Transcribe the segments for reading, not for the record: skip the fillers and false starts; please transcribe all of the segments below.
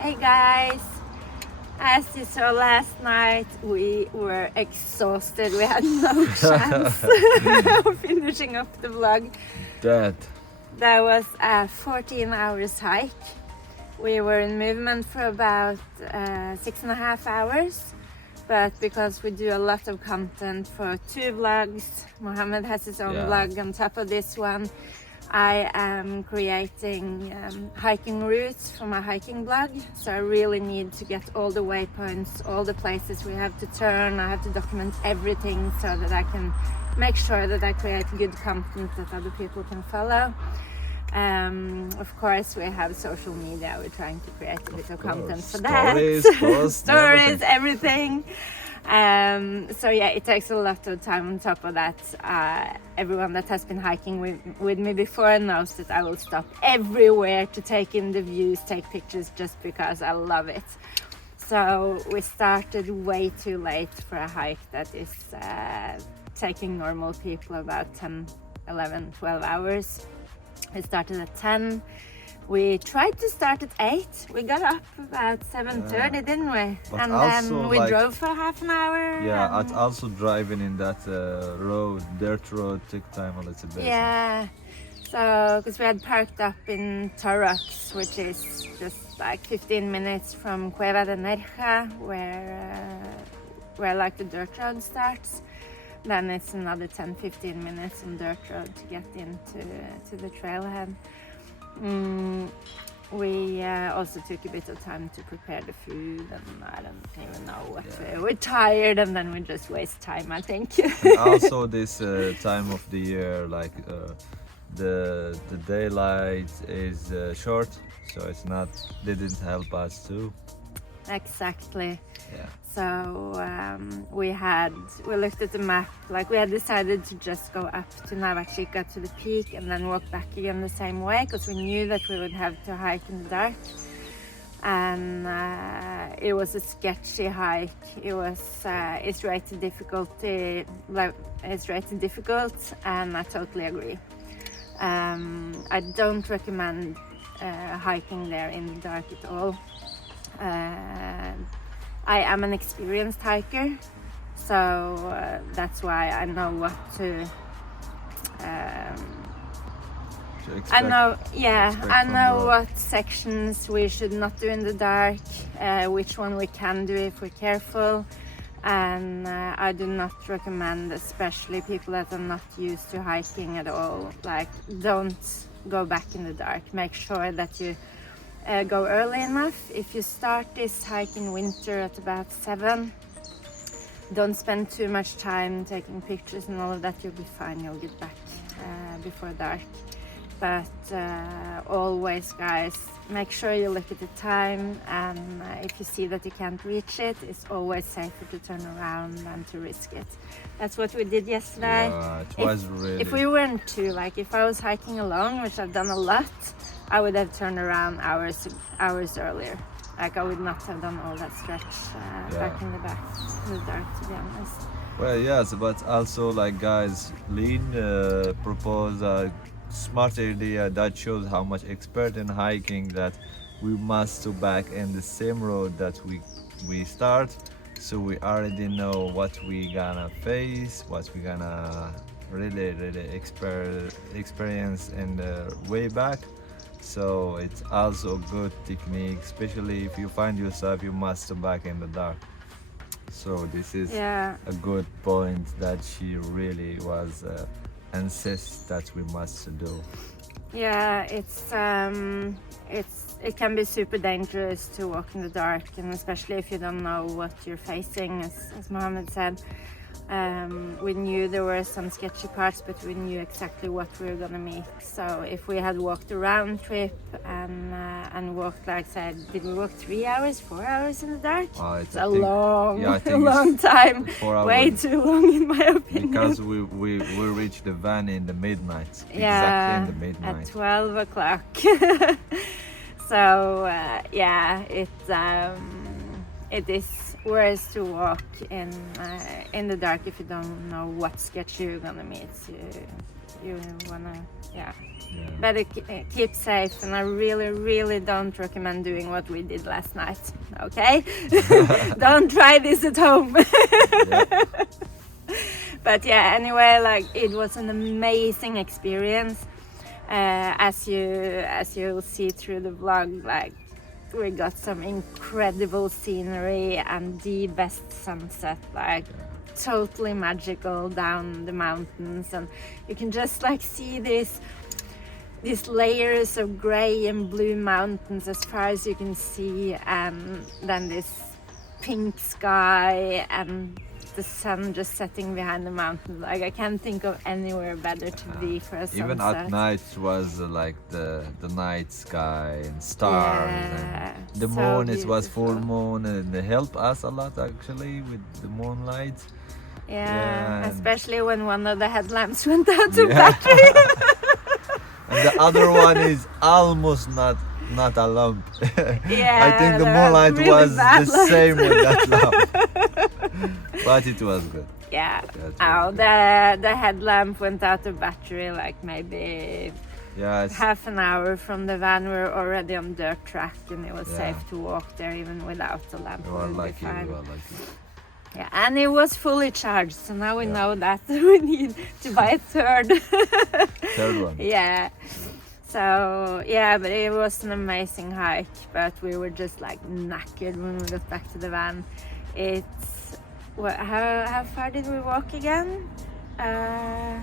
Hey guys! As you saw last night, we were exhausted. We had no chance of finishing up the vlog. That That was a 14 hours hike. We were in movement for about 6.5 hours. But because we do a lot of content for 2 vlogs, Mohammed has his own vlog on top of this one. I am creating hiking routes for my hiking blog, so I really need to get all the waypoints, all the places we have to turn. I have to document everything so that I can make sure that I create good content that other people can follow. Of course, we have social media. We're trying to create a bit of content for that. Stories, everything. So yeah, it takes a lot of time on top of that. Everyone that has been hiking with me before knows that I will stop everywhere to take in the views, take pictures, just because I love it. So we started way too late for a hike that is taking normal people about 10, 11, 12 hours. We started at 10. We tried to start at 8. We got up about 7:30, didn't we? But and also, then we like, drove for half an hour. yeah, and also driving in that dirt road took time a little bit. Yeah, so because we had parked up in Torrox, which is just like 15 minutes from Cueva de Nerja, where like the dirt road starts. Then it's another 10-15 minutes on dirt road to get into the trailhead. We also took a bit of time to prepare the food, and I don't even know what we're tired, and then we just waste time, I think. And also this time of the year, like the daylight is short, so it's not didn't help us too. Exactly. Yeah. So we looked at the map, like we had decided to just go up to Navachica to the peak and then walk back again the same way, because we knew that we would have to hike in the dark. And it was a sketchy hike. It was it's rated difficulty, like it's rated difficult, and I totally agree. I don't recommend hiking there in the dark at all. I am an experienced hiker, so that's why I know what to. I know what sections we should not do in the dark, which one we can do if we're careful, and I do not recommend, especially people that are not used to hiking at all, like don't go back in the dark. Make sure that you go early enough. If you start this hike in winter at about 7, don't spend too much time taking pictures and all of that. You'll be fine. You'll get back before dark. But always, guys, make sure you look at the time, and if you see that you can't reach it, it's always safer to turn around than to risk it. That's what we did yesterday. Yeah, it was really. If we weren't if I was hiking alone, which I've done a lot, I would have turned around hours earlier. Like I would not have done all that stretch back in the dark, to be honest. Well, yes, but also, like, guys, Lean proposed a smart idea that shows how much expert in hiking that we must go back in the same road that we start, so we already know what we gonna face, what we gonna really experience in the way back. So it's also a good technique, especially if you find yourself you must go back in the dark. So this is a good point that she really was insists that we must do. Yeah, it can be super dangerous to walk in the dark, and especially if you don't know what you're facing, as Mohammed said. We knew there were some sketchy parts, but we knew exactly what we were gonna meet. So if we had walked a round trip and walked, like I said, did we walk 3 hours, 4 hours in the dark? It's a long time. 4 hours. Way too long in my opinion. Because we reached the van in the midnight. Exactly in the midnight. At 12 o'clock. So it is worse to walk in the dark if you don't know what sketch you're gonna meet. You wanna Better keep safe, and I really don't recommend doing what we did last night. Okay, don't try this at home. But yeah, anyway, like it was an amazing experience. As you'll see through the vlog, like we got some incredible scenery and the best sunset, like totally magical down the mountains, and you can just like see these layers of gray and blue mountains as far as you can see, and then this pink sky and the sun just setting behind the mountain. Like I can't think of anywhere better to be for a sunset. Even at night was like the night sky and stars and the so moon. It was beautiful. full moon, and it helped us a lot actually with the moonlight. Yeah, and- especially when one of the headlamps went out of battery. And the other one is almost not a lamp. Yeah, I think the they're moonlight really was bad the lights. same with that lamp. But it was good. Yeah. That's Oh, really the headlamp went out of battery like maybe Yeah, it's, half an hour from the van. We were already on dirt track, and it was Yeah. safe to walk there even without the lamp. you are We'll be lucky. fine. You are lucky. Yeah, and it was fully charged, so now we Yeah. know that we need to buy a third. Third one. Yeah. So yeah, but it was an amazing hike, but we were just like knackered when we got back to the van. It's how far did we walk again? I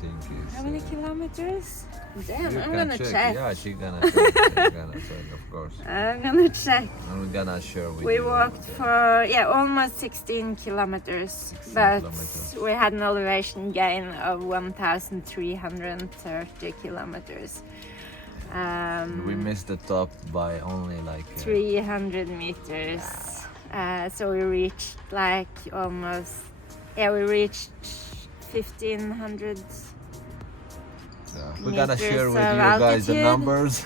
think it's. How many kilometers? Damn, you I'm can gonna check. Yeah, she's gonna check. She's gonna check, of course. I'm gonna check. And we're gonna share with We you. walked for almost 16 kilometers, 16 but kilometers. we had an elevation gain of 1,330 kilometers. We missed the top by only like 300 meters. So we reached like almost, we reached 1,500. we're gonna meters share with of you guys the altitude. numbers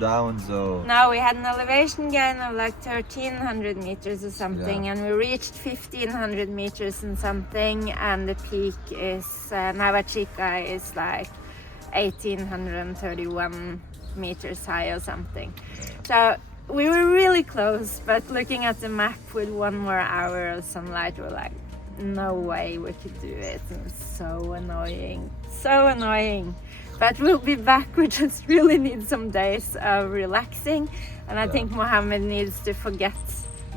down. So No, we had an elevation gain of like 1,300 meters or something, Yeah. and we reached 1,500 meters and something, and the peak is Navachica is like 1,831 meters high or something. So we were really close, but looking at the map with one more hour of sunlight, we're like, no way we could do it. And it's so annoying, so annoying. But we'll be back. We just really need some days of relaxing, and I Yeah. think Mohammed needs to forget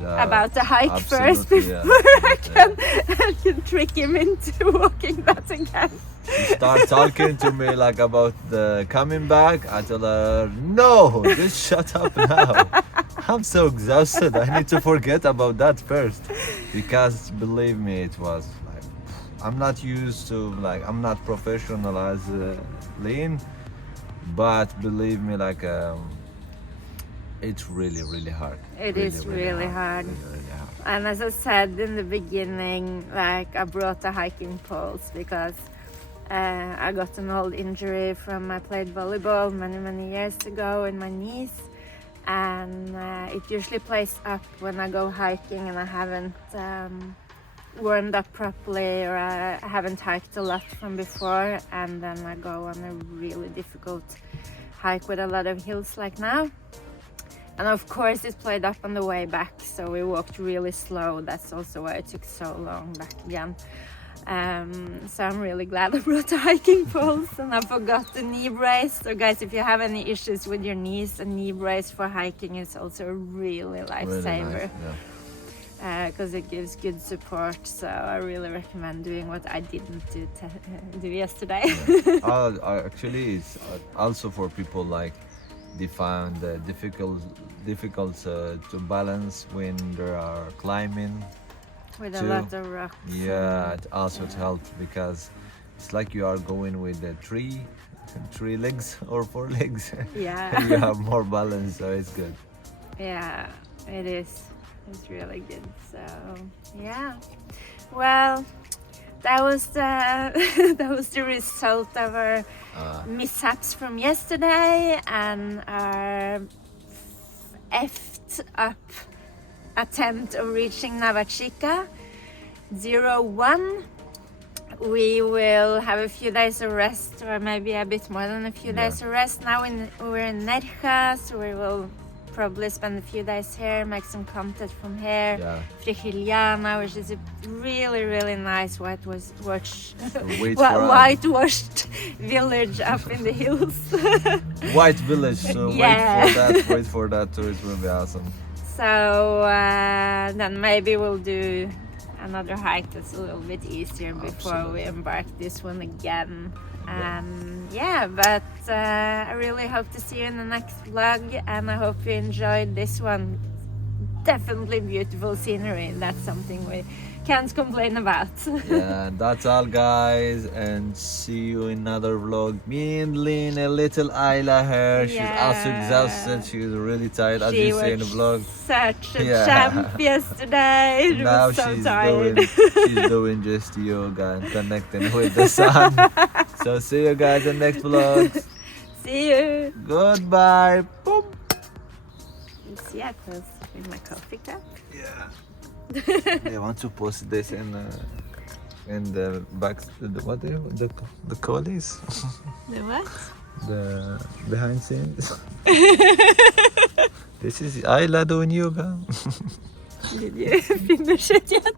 yeah, about the hike first absolutely, yeah. before I can trick him into walking that again. She started talking to me like about the coming back. I told her, no, just shut up now. I'm so exhausted. I need to forget about that first, because believe me, it was like I'm not used to I'm not professional as lean, but believe me, it's really hard. It is really hard. Really hard. And as I said in the beginning, like I brought the hiking poles because I got an old injury from I played volleyball many years ago in my knees, and it usually plays up when I go hiking and I haven't warmed up properly, or I haven't hiked a lot from before, and then I go on a really difficult hike with a lot of hills like now. And of course it played up on the way back, so we walked really slow. That's also why it took so long back again. So I'm really glad I brought the hiking poles, and I forgot the knee brace. So guys, if you have any issues with your knees, a knee brace for hiking is also a really lifesaver. Really nice, yeah. Because it gives good support. So I really recommend doing what I didn't do yesterday. Actually, it's also for people they find difficult to balance when they are climbing. With a too. lot of rocks. Yeah, it also helps because it's like you are going with the three legs or four legs. Yeah. You have more balance, so it's good. Yeah, it is. It's really good. So yeah. Well, that was the result of our mishaps from yesterday and our effed up attempt of reaching Navachica 01. we will have a few days of rest, or maybe a bit more than a few days of rest. Now we're in Nerja, so we will probably spend a few days here, make some content from here. Yeah. Frigiljana, which is a really, really nice whitewashed village up in the hills. White village, so Yeah. wait for that too, it will be awesome. So then maybe we'll do another hike that's a little bit easier before we embark this one again. Yeah, but I really hope to see you in the next vlog, and I hope you enjoyed this one. Definitely beautiful scenery, that's something we can't complain about. Yeah, that's all guys, and see you in another vlog. Me and Lynn, a little Ayla here, she's also exhausted, she's really tired as you see in the vlog. Such a champ yesterday. Now so she's tired. she's doing just yoga and connecting with the sun. So see you guys in the next vlog. See you. Goodbye. Boom. See, I close with my coffee cup. Yeah. I want to post this in the back. The collies. The what? The behind scenes. This is Ayla doing yoga. Did you finish it yet?